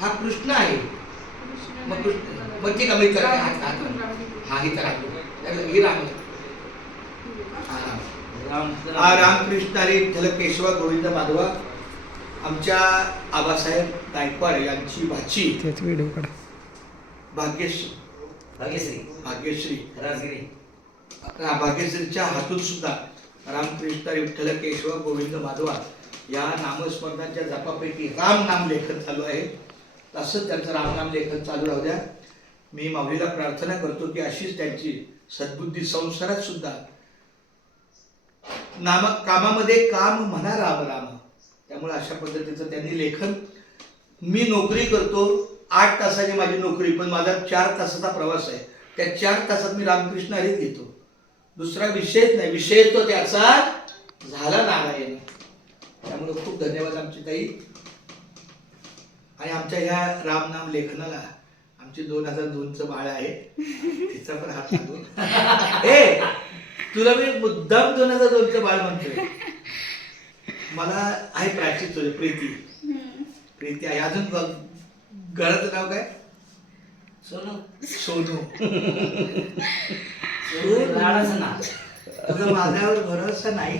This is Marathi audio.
हा कृष्ण आहे. मग ठीक आहे, मी करते हा ही करा ही राम हा रामकृष्ण हरी विठ्ठल केशव गोविंद माधवा. आमच्या आबासाहेब गायकवाड यांची भाची व्हिडिओ काढा. भाग्यश्री भाग्यश्रीच्या हातून सुद्धा रामकृष्ण हरी विठ्ठल केशव गोविंद माधवा या नामस्मरणाच्या जपापैकी राम नाम लेखन चालू आहे. तसंच त्यांचं रामनाम लेखन चालू राहू द्या. मी माऊलीला प्रार्थना करतो की अशीच त्यांची सद्बुद्धी संसारात सुद्धा कामामध्ये काम म्हणा राम राम. त्यामुळे अशा पद्धतीचं त्यांनी लेखन. मी नोकरी करतो, 8 तासाची माझी नोकरी, पण माझा 4 तासाचा प्रवास आहे. त्या 4 तासात मी रामकृष्ण हरीत घेतो. दुसरा विषयच नाही, विषय तो त्याचा झाला नारायण. त्यामुळे खूप धन्यवाद आमची ताई. आणि आमच्या ह्या रामनाम लेखनाला आमची 2002चं बाळ आहे, तिचा पण हात लागतो. ए तुला मी मुद्दाम 2002चं बाळ म्हणतोय. मला आहे प्राची तुझे प्रीती आहे. अजून घराचं नाव काय? सोनू. तुझा माझ्यावर भरोसा नाही.